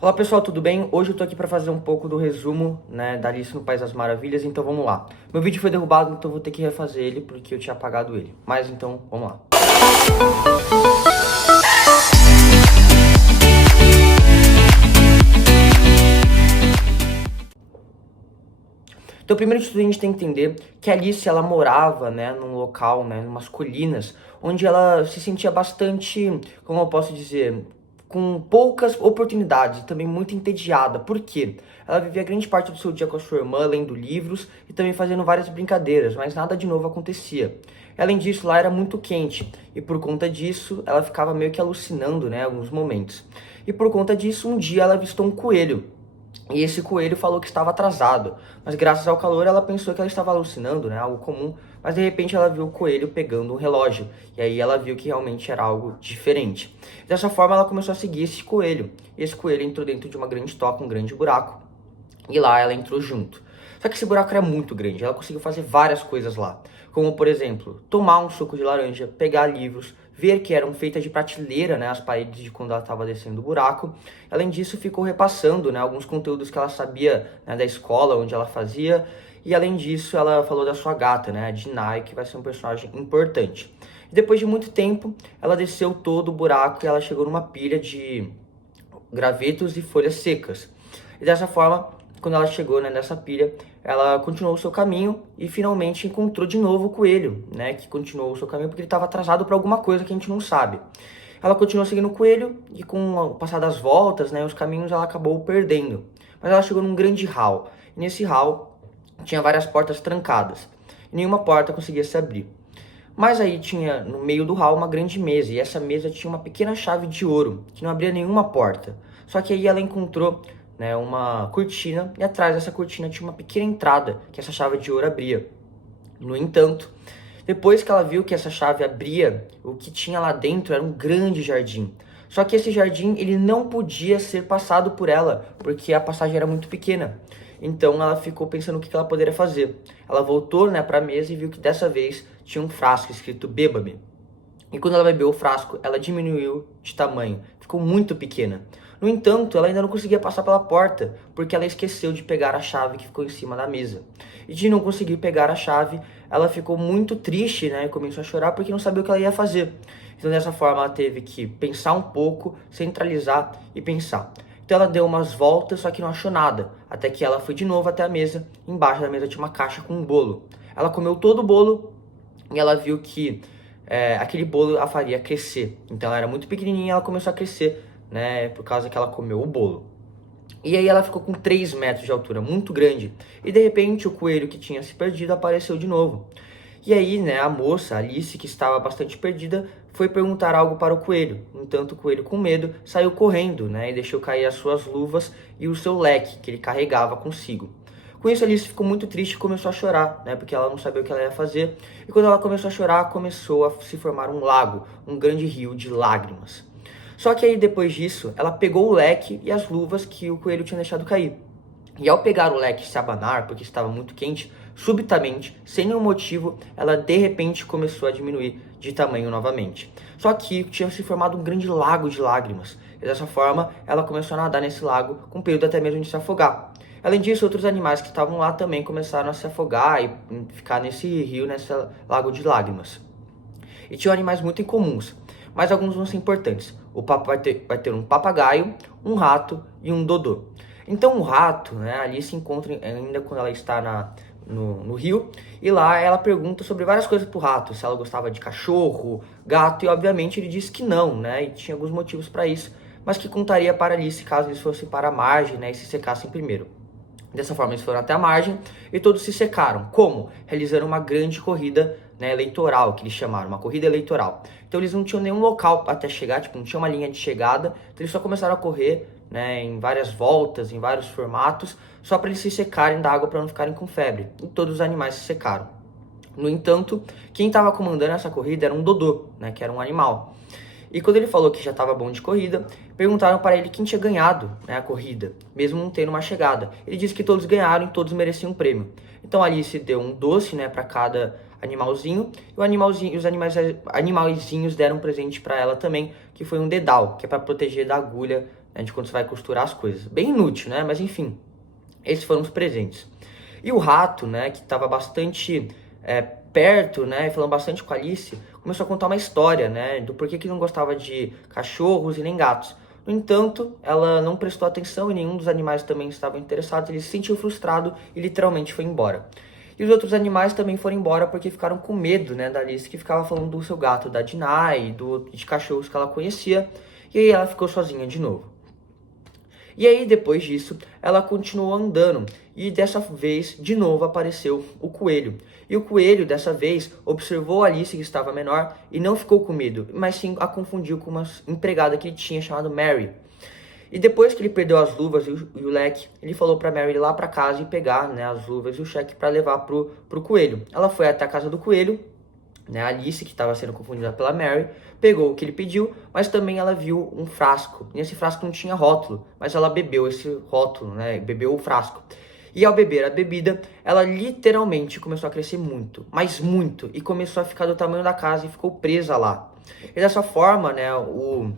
Olá pessoal, tudo bem? Hoje eu tô aqui para fazer um pouco do resumo, da Alice no País das Maravilhas, então vamos lá. Meu vídeo foi derrubado, então eu vou ter que refazer ele porque eu tinha apagado ele. Mas então, vamos lá. Então, primeiro de tudo, a gente tem que entender que a Alice, ela morava, num local, numas colinas, onde ela se sentia bastante, como eu posso dizer, com poucas oportunidades, e também muito entediada. Por quê? Ela vivia grande parte do seu dia com a sua irmã, lendo livros e também fazendo várias brincadeiras, mas nada de novo acontecia. Além disso, lá era muito quente, e por conta disso, ela ficava meio que alucinando, em alguns momentos. E por conta disso, um dia ela avistou um coelho. E esse coelho falou que estava atrasado, mas graças ao calor ela pensou que ela estava alucinando, algo comum, mas de repente ela viu o coelho pegando um relógio, e aí ela viu que realmente era algo diferente. Dessa forma ela começou a seguir esse coelho, e esse coelho entrou dentro de uma grande toca, um grande buraco, e lá ela entrou junto. Só que esse buraco era muito grande, ela conseguiu fazer várias coisas lá, como por exemplo, tomar um suco de laranja, pegar livros, ver que eram feitas de prateleira, as paredes de quando ela estava descendo o buraco. Além disso, ficou repassando, alguns conteúdos que ela sabia, da escola onde ela fazia. E além disso, ela falou da sua gata, a Dinah, que vai ser um personagem importante. E depois de muito tempo, ela desceu todo o buraco e ela chegou numa pilha de gravetos e folhas secas. E dessa forma, quando ela chegou, nessa pilha, ela continuou o seu caminho e finalmente encontrou de novo o coelho, que continuou o seu caminho porque ele estava atrasado para alguma coisa que a gente não sabe. Ela continuou seguindo o coelho e com o passar das voltas, os caminhos, ela acabou perdendo. Mas ela chegou num grande hall. E nesse hall tinha várias portas trancadas. E nenhuma porta conseguia se abrir. Mas aí tinha no meio do hall uma grande mesa, e essa mesa tinha uma pequena chave de ouro, que não abria nenhuma porta. Só que aí ela encontrou uma cortina, e atrás dessa cortina tinha uma pequena entrada, que essa chave de ouro abria. No entanto, depois que ela viu que essa chave abria, o que tinha lá dentro era um grande jardim. Só que esse jardim, ele não podia ser passado por ela, porque a passagem era muito pequena. Então ela ficou pensando o que ela poderia fazer. Ela voltou, para a mesa e viu que dessa vez tinha um frasco escrito "beba-me". E quando ela bebeu o frasco, ela diminuiu de tamanho, ficou muito pequena. No entanto, ela ainda não conseguia passar pela porta, porque ela esqueceu de pegar a chave que ficou em cima da mesa. E de não conseguir pegar a chave, ela ficou muito triste, e começou a chorar porque não sabia o que ela ia fazer. Então dessa forma ela teve que pensar um pouco, centralizar e pensar. Então ela deu umas voltas, só que não achou nada, até que ela foi de novo até a mesa. Embaixo da mesa tinha uma caixa com um bolo. Ela comeu todo o bolo e ela viu que aquele bolo a faria crescer. Então ela era muito pequenininha e ela começou a crescer, por causa que ela comeu o bolo. E aí ela ficou com 3 metros de altura, muito grande. E de repente o coelho que tinha se perdido apareceu de novo. E aí, a moça, Alice, que estava bastante perdida, foi perguntar algo para o coelho. No entanto, o coelho, com medo, saiu correndo, e deixou cair as suas luvas e o seu leque, que ele carregava consigo. Com isso, Alice ficou muito triste e começou a chorar, porque ela não sabia o que ela ia fazer. E quando ela começou a chorar, começou a se formar um lago, um grande rio de lágrimas. Só que aí, depois disso, ela pegou o leque e as luvas que o coelho tinha deixado cair. E ao pegar o leque e se abanar, porque estava muito quente, subitamente, sem nenhum motivo, ela de repente começou a diminuir de tamanho novamente. Só que tinha se formado um grande lago de lágrimas. E dessa forma, ela começou a nadar nesse lago, com medo até mesmo de se afogar. Além disso, outros animais que estavam lá também começaram a se afogar e ficar nesse rio, nesse lago de lágrimas. E tinham animais muito incomuns, mas alguns vão ser importantes. O papo vai ter um papagaio, um rato e um dodô. Então o rato, ali se encontra ainda quando ela está no rio, e lá ela pergunta sobre várias coisas pro rato, se ela gostava de cachorro, gato, e obviamente ele disse que não, e tinha alguns motivos para isso, mas que contaria para Alice caso eles fossem para a margem, e se secassem primeiro. Dessa forma eles foram até a margem e todos se secaram. Como? Realizando uma grande corrida eleitoral, que eles chamaram, uma corrida eleitoral. Então eles não tinham nenhum local até chegar, não tinha uma linha de chegada, então eles só começaram a correr em várias voltas, em vários formatos, só para eles se secarem da água para não ficarem com febre. E todos os animais se secaram. No entanto, quem estava comandando essa corrida era um dodô, que era um animal. E quando ele falou que já estava bom de corrida, perguntaram para ele quem tinha ganhado a corrida, mesmo não tendo uma chegada. Ele disse que todos ganharam e todos mereciam um prêmio. Então Alice deu um doce para cada animalzinho, e os animaizinhos deram um presente para ela também, que foi um dedal, que é para proteger da agulha né, de quando você vai costurar as coisas. Bem inútil, né? Mas enfim, esses foram os presentes. E o rato, né, que estava bastante perto, né, falando bastante com a Alice, começou a contar uma história, né, do porquê que não gostava de cachorros e nem gatos. No entanto, ela não prestou atenção e nenhum dos animais também estavam interessados. Ele se sentiu frustrado e literalmente foi embora. E os outros animais também foram embora porque ficaram com medo, né, da Alice, que ficava falando do seu gato, da Dinah, de cachorros que ela conhecia. E aí ela ficou sozinha de novo. E aí, depois disso, ela continuou andando e dessa vez, de novo, apareceu o coelho. E o coelho, dessa vez, observou a Alice, que estava menor, e não ficou com medo, mas sim a confundiu com uma empregada que ele tinha chamado Mary. E depois que ele perdeu as luvas e o leque, ele falou para Mary ir lá para casa e pegar, né, as luvas e o cheque para levar pro coelho. Ela foi até a casa do coelho, né, a Alice, que estava sendo confundida pela Mary, pegou o que ele pediu, mas também ela viu um frasco. E esse frasco não tinha rótulo, mas ela bebeu esse rótulo, né, bebeu o frasco. E ao beber a bebida, ela literalmente começou a crescer muito, mas muito, e começou a ficar do tamanho da casa e ficou presa lá. E dessa forma, né, o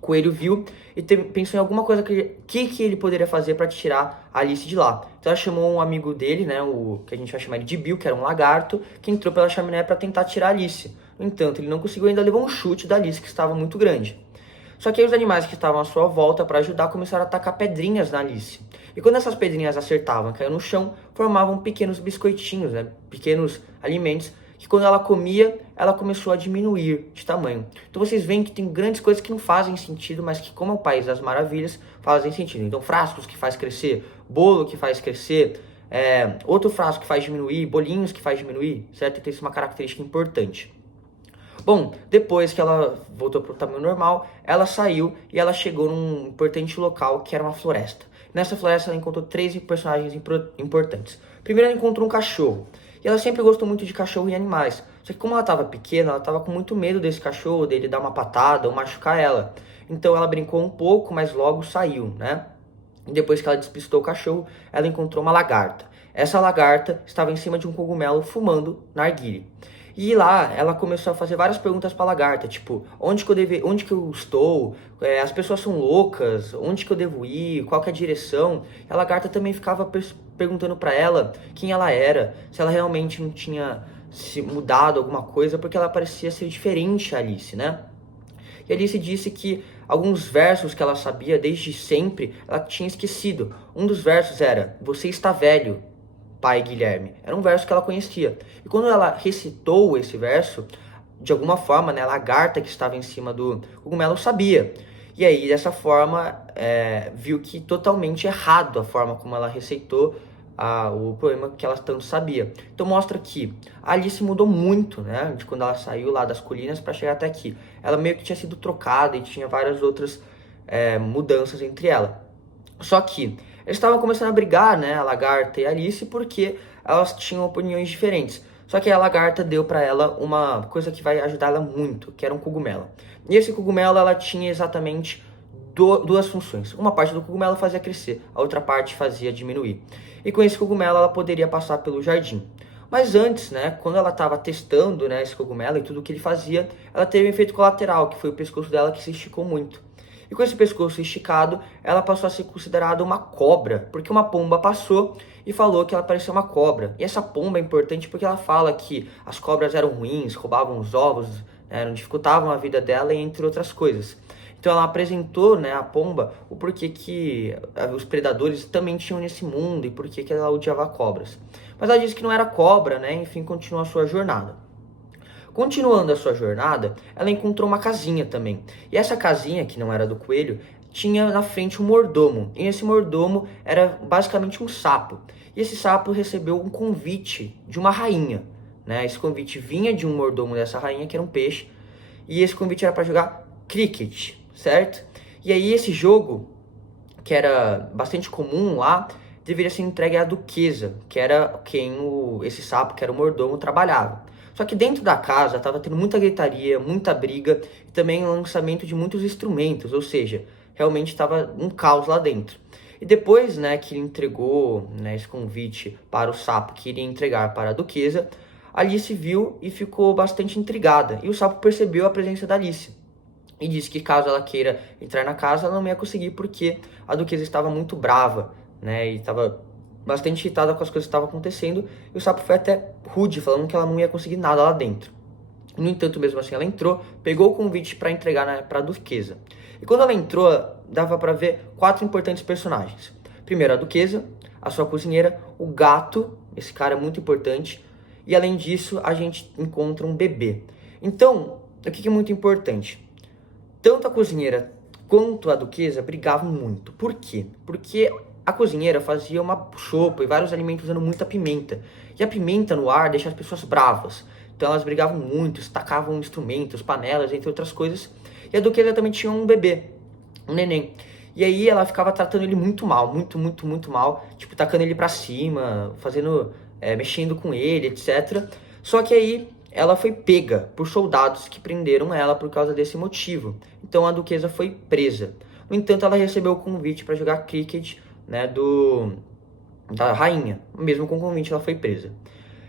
coelho viu e pensou em alguma coisa que ele poderia fazer para tirar a Alice de lá. Então ela chamou um amigo dele, né, o que a gente vai chamar de Bill, que era um lagarto, que entrou pela chaminé para tentar tirar a Alice. No entanto, ele não conseguiu, ainda levou um chute da Alice, que estava muito grande. Só que aí os animais que estavam à sua volta para ajudar começaram a atacar pedrinhas na Alice. E quando essas pedrinhas acertavam, caíam no chão, formavam pequenos biscoitinhos, né, pequenos alimentos que quando ela comia, ela começou a diminuir de tamanho. Então vocês veem que tem grandes coisas que não fazem sentido, mas que como é o País das Maravilhas, fazem sentido. Então frascos que faz crescer, bolo que faz crescer, outro frasco que faz diminuir, bolinhos que faz diminuir, certo? Então isso é uma característica importante. Bom, depois que ela voltou para o tamanho normal, ela saiu e ela chegou num importante local que era uma floresta. Nessa floresta ela encontrou 3 personagens importantes. Primeiro ela encontrou um cachorro. E ela sempre gostou muito de cachorro e animais. Só que como ela estava pequena, ela estava com muito medo desse cachorro, dele dar uma patada ou machucar ela. Então ela brincou um pouco, mas logo saiu, né? E depois que ela despistou o cachorro, ela encontrou uma lagarta. Essa lagarta estava em cima de um cogumelo fumando narguilé. E lá ela começou a fazer várias perguntas para a lagarta, tipo, onde que eu estou? As pessoas são loucas? Onde que eu devo ir? Qual que é a direção? E a lagarta também ficava perguntando para ela quem ela era, se ela realmente não tinha se mudado alguma coisa, porque ela parecia ser diferente a Alice, né? E a Alice disse que alguns versos que ela sabia desde sempre, ela tinha esquecido. Um dos versos era: "Você está velho, pai Guilherme". Era um verso que ela conhecia. E quando ela recitou esse verso, de alguma forma, né, a lagarta que estava em cima do cogumelo sabia. E aí, dessa forma, viu que totalmente errado a forma como ela receitou o poema que ela tanto sabia. Então mostra que a Alice mudou muito, né, de quando ela saiu lá das colinas para chegar até aqui. Ela meio que tinha sido trocada e tinha várias outras mudanças entre ela. Só que eles estavam começando a brigar, né, a lagarta e a Alice, porque elas tinham opiniões diferentes. Só que a lagarta deu para ela uma coisa que vai ajudar ela muito, que era um cogumelo. E esse cogumelo, ela tinha exatamente duas funções. Uma parte do cogumelo fazia crescer, a outra parte fazia diminuir. E com esse cogumelo ela poderia passar pelo jardim. Mas antes, né, quando ela estava testando, né, esse cogumelo e tudo o que ele fazia, ela teve um efeito colateral, que foi o pescoço dela que se esticou muito. E com esse pescoço esticado, ela passou a ser considerada uma cobra, porque uma pomba passou e falou que ela parecia uma cobra. E essa pomba é importante porque ela fala que as cobras eram ruins, roubavam os ovos, né, dificultavam a vida dela, entre outras coisas. Então ela apresentou, né, a pomba o porquê que os predadores também tinham nesse mundo e porquê que ela odiava cobras. Mas ela disse que não era cobra, né, enfim, continuou a sua jornada. Continuando a sua jornada, ela encontrou uma casinha também. E essa casinha, que não era do coelho, tinha na frente um mordomo. E esse mordomo era basicamente um sapo. E esse sapo recebeu um convite de uma rainha, né? Esse convite vinha de um mordomo dessa rainha, que era um peixe. E esse convite era para jogar cricket, certo? E aí esse jogo, que era bastante comum lá, deveria ser entregue à duquesa, que era quem esse sapo, que era o mordomo, trabalhava. Só que dentro da casa estava tendo muita gritaria, muita briga e também o lançamento de muitos instrumentos, ou seja, realmente estava um caos lá dentro. E depois, né, que ele entregou, né, esse convite para o sapo que iria entregar para a duquesa, Alice viu e ficou bastante intrigada. E o sapo percebeu a presença da Alice. e disse que caso ela queira entrar na casa, ela não ia conseguir porque a duquesa estava muito brava, né, e estava bastante irritada com as coisas que estavam acontecendo, e o sapo foi até rude, falando que ela não ia conseguir nada lá dentro. No entanto, mesmo assim, ela entrou, pegou o convite para entregar para a duquesa. E quando ela entrou, dava para ver 4 importantes personagens. Primeiro, a duquesa, a sua cozinheira, o gato, esse cara é muito importante, e além disso, a gente encontra um bebê. Então, o que é muito importante? Tanto a cozinheira quanto a duquesa brigavam muito. Por quê? Porque a cozinheira fazia uma sopa e vários alimentos usando muita pimenta. E a pimenta no ar deixa as pessoas bravas. Então elas brigavam muito, estacavam instrumentos, panelas, entre outras coisas. E a duquesa também tinha um bebê, um neném. E aí ela ficava tratando ele muito mal, muito mal. Tipo, tacando ele pra cima, mexendo com ele, etc. Só que aí ela foi pega por soldados que prenderam ela por causa desse motivo. Então a duquesa foi presa. No entanto, ela recebeu o convite para jogar cricket, né, da rainha. Mesmo com o convite, ela foi presa.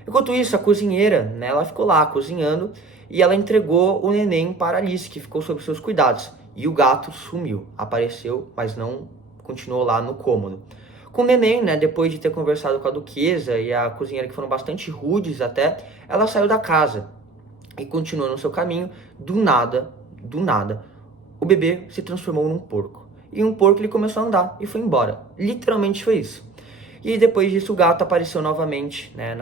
Enquanto isso, a cozinheira, né, ela ficou lá cozinhando e ela entregou o neném para Alice, que ficou sob seus cuidados. E o gato sumiu, apareceu, mas não continuou lá no cômodo. Com o neném, né, depois de ter conversado com a duquesa e a cozinheira, que foram bastante rudes até, ela saiu da casa e continuou no seu caminho. Do nada, o bebê se transformou num porco. E um porco ele começou a andar e foi embora. Literalmente foi isso. E depois disso o gato apareceu novamente, né,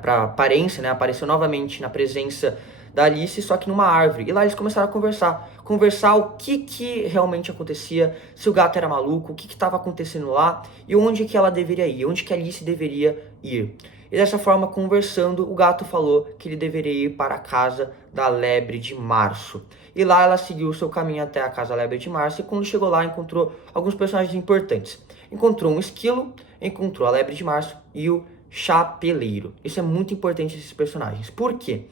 pra aparência, né, apareceu novamente na presença da Alice, só que numa árvore. E lá eles começaram a conversar o que realmente acontecia, se o gato era maluco, o que estava acontecendo lá e onde que ela deveria ir, onde que a Alice deveria ir. E dessa forma, conversando, o gato falou que ele deveria ir para a casa da Lebre de Março. E lá ela seguiu o seu caminho até a casa da Lebre de Março, e quando chegou lá encontrou alguns personagens importantes. Encontrou um esquilo, encontrou a Lebre de Março e o Chapeleiro. Isso é muito importante, esses personagens. Por quê?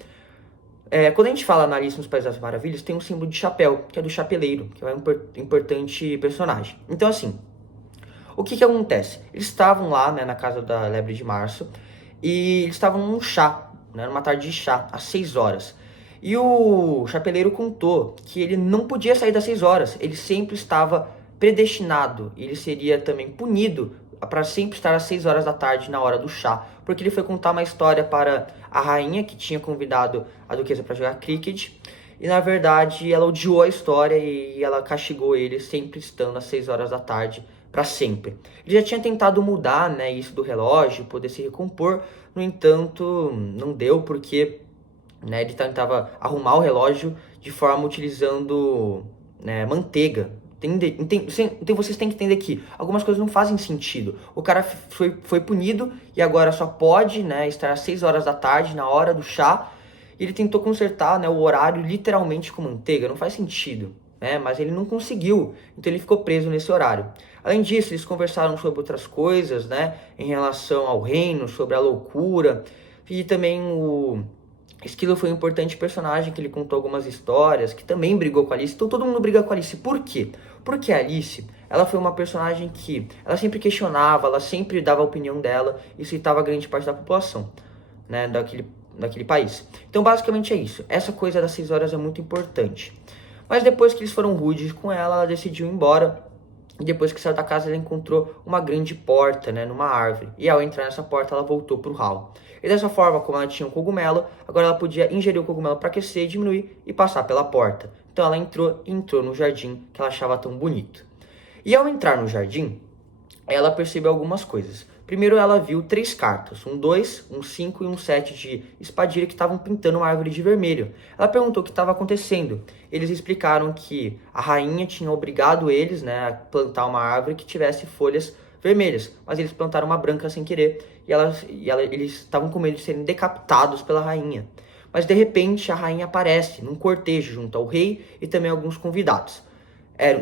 Quando a gente fala na Alice nos Países das Maravilhas, tem um símbolo de chapéu, que é do Chapeleiro, que é um importante personagem. Então, assim, o que acontece? Eles estavam lá, né, na casa da Lebre de Março, e eles estavam num chá, né, numa tarde de chá, às 6 horas. E o Chapeleiro contou que ele não podia sair das 6 horas, ele sempre estava predestinado, e ele seria também punido para sempre estar às 6 horas da tarde na hora do chá, porque ele foi contar uma história para a rainha, que tinha convidado a duquesa para jogar cricket, e na verdade ela odiou a história e ela castigou ele sempre estando às 6 horas da tarde para sempre. Ele já tinha tentado mudar, né, isso do relógio, poder se recompor, no entanto não deu porque, né, ele tentava arrumar o relógio de forma utilizando, né, manteiga. Então vocês têm que entender que algumas coisas não fazem sentido. O cara foi punido e agora só pode, né, estar às 6 horas da tarde, na hora do chá. E ele tentou consertar, né, o horário literalmente com manteiga. Não faz sentido, né? Mas ele não conseguiu. Então ele ficou preso nesse horário. Além disso, eles conversaram sobre outras coisas, né, em relação ao reino, sobre a loucura. E também o Esquilo foi um importante personagem, que ele contou algumas histórias, que também brigou com a Alice. Então todo mundo briga com a Alice. Por quê? Porque a Alice, ela foi uma personagem que ela sempre questionava, ela sempre dava a opinião dela e citava grande parte da população, né, daquele país. Então basicamente é isso. Essa coisa das 6 horas é muito importante. Mas depois que eles foram rudes com ela, ela decidiu ir embora. E depois que saiu da casa, ela encontrou uma grande porta, né, numa árvore. E ao entrar nessa porta, ela voltou pro hall. E dessa forma, como ela tinha um cogumelo, agora ela podia ingerir o cogumelo para aquecer, diminuir e passar pela porta. Então ela entrou no jardim que ela achava tão bonito. E ao entrar no jardim, ela percebeu algumas coisas. Primeiro ela viu 3 cartas, um 2, um 5 e um 7 de espadilha que estavam pintando uma árvore de vermelho. Ela perguntou o que estava acontecendo. Eles explicaram que a rainha tinha obrigado eles, né, a plantar uma árvore que tivesse folhas vermelhas, mas eles plantaram uma branca sem querer eles estavam com medo de serem decapitados pela rainha. Mas de repente a rainha aparece num cortejo junto ao rei e também alguns convidados.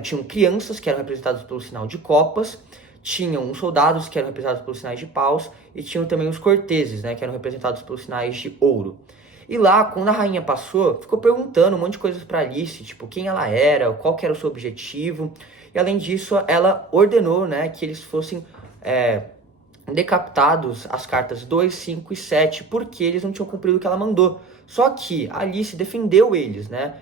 Tinham crianças que eram representadas pelo sinal de copas, tinham os soldados que eram representados pelos sinais de paus e tinham também os corteses, né, que eram representados pelos sinais de ouro. E lá, quando a rainha passou, ficou perguntando um monte de coisas para Alice, tipo, quem ela era, qual que era o seu objetivo. E além disso, ela ordenou, né, que eles fossem decapitados, as cartas 2, 5 e 7, porque eles não tinham cumprido o que ela mandou. Só que a Alice defendeu eles, né,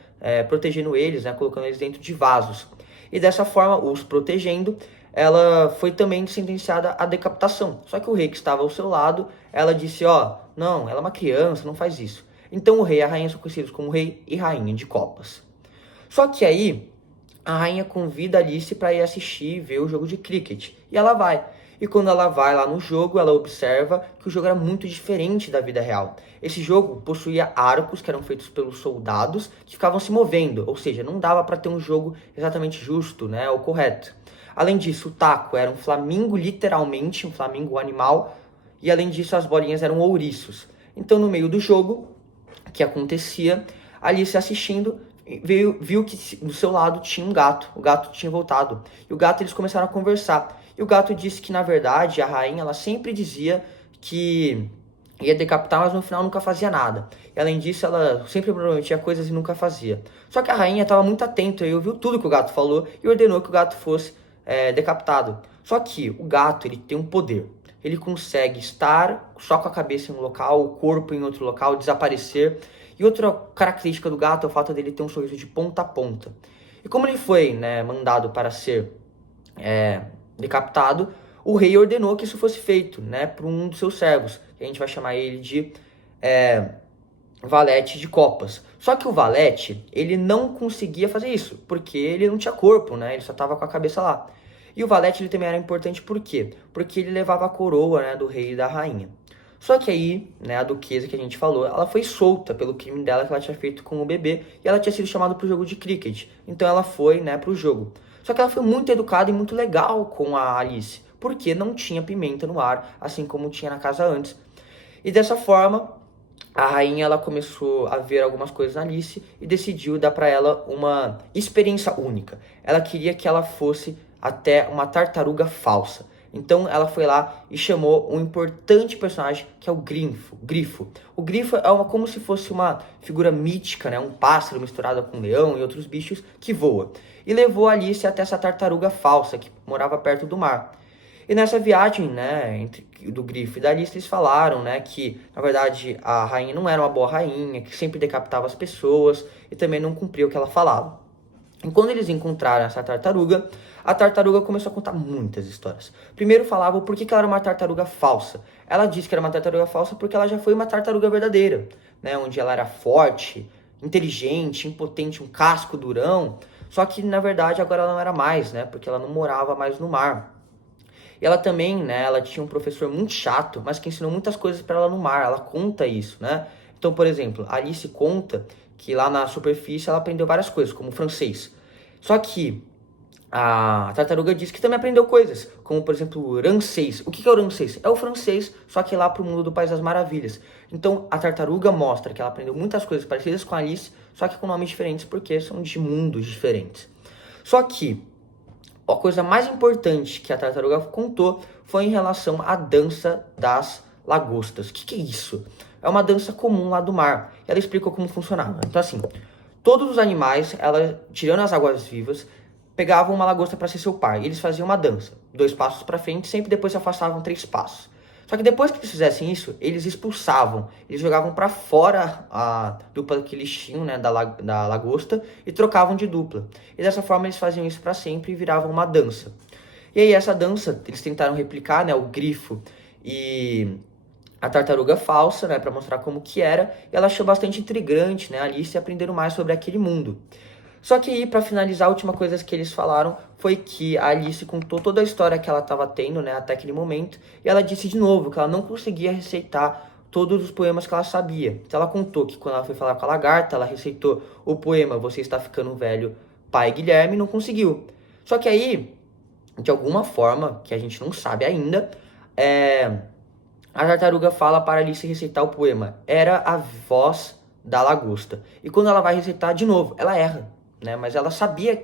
protegendo eles, né, colocando eles dentro de vasos. E dessa forma, os protegendo, ela foi também sentenciada à decapitação. Só que o rei que estava ao seu lado, ela disse, ó, não, ela é uma criança, não faz isso. Então o rei e a rainha são conhecidos como rei e rainha de copas. Só que aí, a rainha convida a Alice para ir assistir e ver o jogo de cricket. E ela vai. E quando ela vai lá no jogo, ela observa que o jogo era muito diferente da vida real. Esse jogo possuía arcos que eram feitos pelos soldados que ficavam se movendo, ou seja, não dava para ter um jogo exatamente justo, né, ou correto. Além disso, o taco era um flamingo, literalmente, um flamingo animal, e além disso, as bolinhas eram ouriços. Então, no meio do jogo, o que acontecia, Alice assistindo, viu que do seu lado tinha um gato. O gato tinha voltado. E o gato, eles começaram a conversar. E o gato disse que, na verdade, a rainha, ela sempre dizia que ia decapitar, mas no final nunca fazia nada. E além disso, ela sempre prometia coisas e nunca fazia. Só que a rainha estava muito atenta e ouviu tudo que o gato falou e ordenou que o gato fosse decapitado. Só que o gato, ele tem um poder. Ele consegue estar só com a cabeça em um local, o corpo em outro local, desaparecer. E outra característica do gato é o fato dele ter um sorriso de ponta a ponta. E como ele foi, né, mandado para ser decapitado, o rei ordenou que isso fosse feito, né, por um dos seus servos, que a gente vai chamar ele de valete de copas. Só que o valete, ele não conseguia fazer isso, porque ele não tinha corpo, né, ele só estava com a cabeça lá. E o valete, ele também era importante por quê? Porque ele levava a coroa, né, do rei e da rainha. Só que aí, né, a duquesa que a gente falou, ela foi solta pelo crime dela que ela tinha feito com o bebê e ela tinha sido chamada para o jogo de cricket. Então ela foi, né, para o jogo. Só que ela foi muito educada e muito legal com a Alice, porque não tinha pimenta no ar, assim como tinha na casa antes. E dessa forma, a rainha, ela começou a ver algumas coisas na Alice e decidiu dar para ela uma experiência única. Ela queria que ela fosse até uma tartaruga falsa. Então ela foi lá e chamou um importante personagem que é o Grifo. O Grifo é como se fosse uma figura mítica, né? Um pássaro misturado com um leão e outros bichos que voa. E levou a Alice até essa tartaruga falsa que morava perto do mar. E nessa viagem, né, do Grifo e da Alice, eles falaram, né, que na verdade a rainha não era uma boa rainha, que sempre decapitava as pessoas e também não cumpria o que ela falava. E quando eles encontraram essa tartaruga, a tartaruga começou a contar muitas histórias. Primeiro falava o porquê que ela era uma tartaruga falsa. Ela disse que era uma tartaruga falsa porque ela já foi uma tartaruga verdadeira, né? Onde ela era forte, inteligente, impotente, um casco durão. Só que, na verdade, agora ela não era mais, né? Porque ela não morava mais no mar. E ela também, né? Ela tinha um professor muito chato, mas que ensinou muitas coisas para ela no mar. Ela conta isso, né? Então, por exemplo, a Alice conta que lá na superfície ela aprendeu várias coisas, como francês. Só que a tartaruga diz que também aprendeu coisas, como por exemplo o rancês. O que é o rancês? É o francês, só que lá pro mundo do País das Maravilhas. Então a tartaruga mostra que ela aprendeu muitas coisas parecidas com a Alice, só que com nomes diferentes porque são de mundos diferentes. Só que a coisa mais importante que a tartaruga contou foi em relação à dança das lagostas. O que é isso? É uma dança comum lá do mar. Ela explicou como funcionava. Então assim, todos os animais, ela tirando as águas vivas, pegavam uma lagosta para ser seu par. E eles faziam uma dança. 2 passos para frente, sempre depois se afastavam 3 passos. Só que depois que eles fizessem isso, eles expulsavam. Eles jogavam para fora a dupla que eles tinham, né, da lagosta, e trocavam de dupla. E dessa forma eles faziam isso para sempre e viravam uma dança. E aí essa dança, eles tentaram replicar, né, o Grifo e a tartaruga falsa, né, para mostrar como que era. E ela achou bastante intrigante, né, a Alice aprenderam mais sobre aquele mundo. Só que aí, pra finalizar, a última coisa que eles falaram foi que a Alice contou toda a história que ela estava tendo, né, até aquele momento, e ela disse de novo que ela não conseguia receitar todos os poemas que ela sabia. Então ela contou que quando ela foi falar com a lagarta, ela receitou o poema Você Está Ficando Velho, Pai Guilherme, e não conseguiu. Só que aí, de alguma forma, que a gente não sabe ainda, a tartaruga fala para Alice receitar o poema. Era a voz da lagosta. E quando ela vai receitar de novo, ela erra, né? Mas ela sabia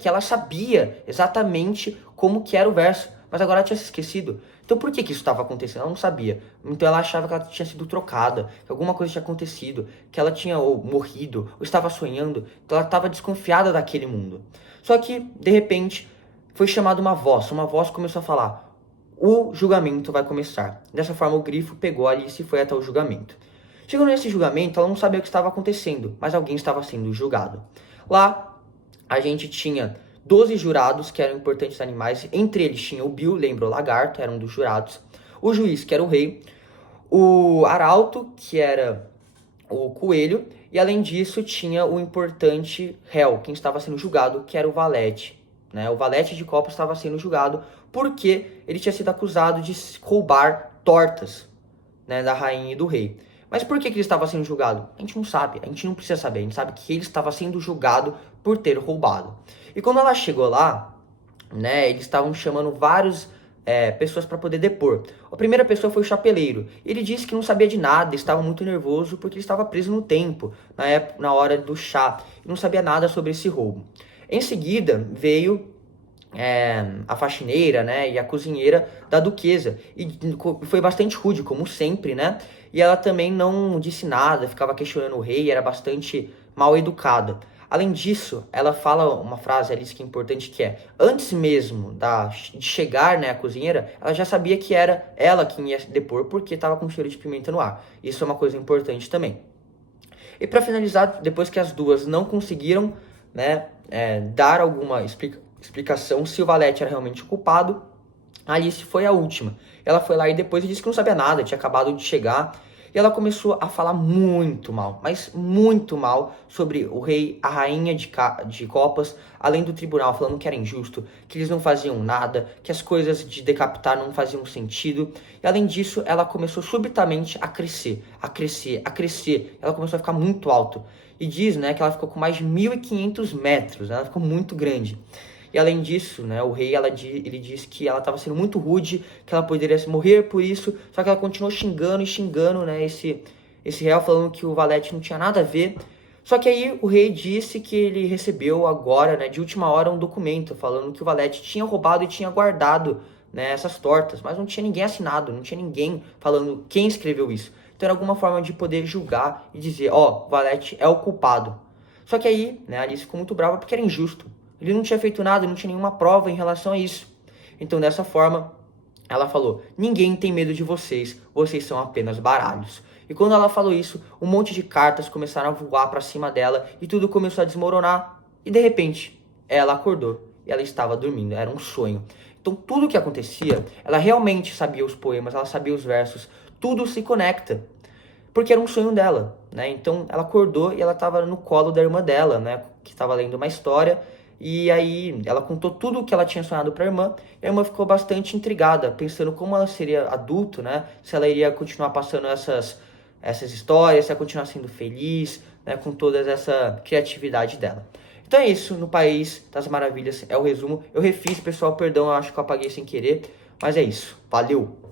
exatamente como que era o verso, mas agora ela tinha se esquecido. Então por que isso estava acontecendo? Ela não sabia. Então ela achava que ela tinha sido trocada, que alguma coisa tinha acontecido, que ela tinha ou morrido, ou estava sonhando. Então ela estava desconfiada daquele mundo. Só que, de repente, foi chamada uma voz começou a falar: o julgamento vai começar. Dessa forma, o Grifo pegou a Alice e foi até o julgamento. Chegando nesse julgamento, ela não sabia o que estava acontecendo, mas alguém estava sendo julgado. Lá a gente tinha 12 jurados que eram importantes animais, entre eles tinha o Bill, lembra o lagarto, era um dos jurados, o juiz, que era o rei, o arauto, que era o coelho, e além disso tinha o importante réu, quem estava sendo julgado, que era o valete. Né? O valete de copas estava sendo julgado porque ele tinha sido acusado de roubar tortas, né, da rainha e do rei. Mas por que ele estava sendo julgado? A gente não sabe, a gente não precisa saber, a gente sabe que ele estava sendo julgado por ter roubado. E quando ela chegou lá, né, eles estavam chamando vários pessoas para poder depor. A primeira pessoa foi o chapeleiro. Ele disse que não sabia de nada, estava muito nervoso porque ele estava preso no tempo, na hora do chá, e não sabia nada sobre esse roubo. Em seguida, veio a faxineira, né, e a cozinheira da duquesa, e foi bastante rude, como sempre, né, e ela também não disse nada, ficava questionando o rei, era bastante mal educada. Além disso, ela fala uma frase ali que é importante, que é, antes mesmo de chegar, né, a cozinheira, ela já sabia que era ela quem ia depor, porque estava com cheiro de pimenta no ar. Isso é uma coisa importante também. E para finalizar, depois que as duas não conseguiram, né, dar alguma explicação se o Valete era realmente o culpado, a Alice foi a última. Ela foi lá e depois disse que não sabia nada, tinha acabado de chegar. E ela começou a falar muito mal, mas muito mal sobre o rei, a rainha de copas, além do tribunal, falando que era injusto, que eles não faziam nada, que as coisas de decapitar não faziam sentido. E além disso, ela começou subitamente a crescer, a crescer, a crescer. Ela começou a ficar muito alto. E diz, né, que ela ficou com mais de 1.500 metros, né? Ela ficou muito grande. E além disso, né, o rei, ele disse que ela estava sendo muito rude, que ela poderia morrer por isso, só que ela continuou xingando e xingando, né, esse réu, falando que o Valete não tinha nada a ver. Só que aí o rei disse que ele recebeu agora, né, de última hora, um documento falando que o Valete tinha roubado e tinha guardado, né, essas tortas, mas não tinha ninguém assinado, não tinha ninguém falando quem escreveu isso. Então era alguma forma de poder julgar e dizer, ó, o Valete é o culpado. Só que aí, né, a Alice ficou muito brava porque era injusto. Ele não tinha feito nada, não tinha nenhuma prova em relação a isso. Então, dessa forma, ela falou, ninguém tem medo de vocês, vocês são apenas baralhos. E quando ela falou isso, um monte de cartas começaram a voar para cima dela e tudo começou a desmoronar. E de repente, ela acordou e ela estava dormindo, era um sonho. Então, tudo que acontecia, ela realmente sabia os poemas, ela sabia os versos, tudo se conecta. Porque era um sonho dela, né? Então, ela acordou e ela estava no colo da irmã dela, né? Que estava lendo uma história. E aí ela contou tudo o que ela tinha sonhado para a irmã, e a irmã ficou bastante intrigada, pensando como ela seria adulto, né? Se ela iria continuar passando essas histórias, se ela continuar sendo feliz, né? Com toda essa criatividade dela. Então é isso, no País das Maravilhas é o resumo. Eu refiz, pessoal, perdão, eu acho que eu apaguei sem querer, mas é isso. Valeu!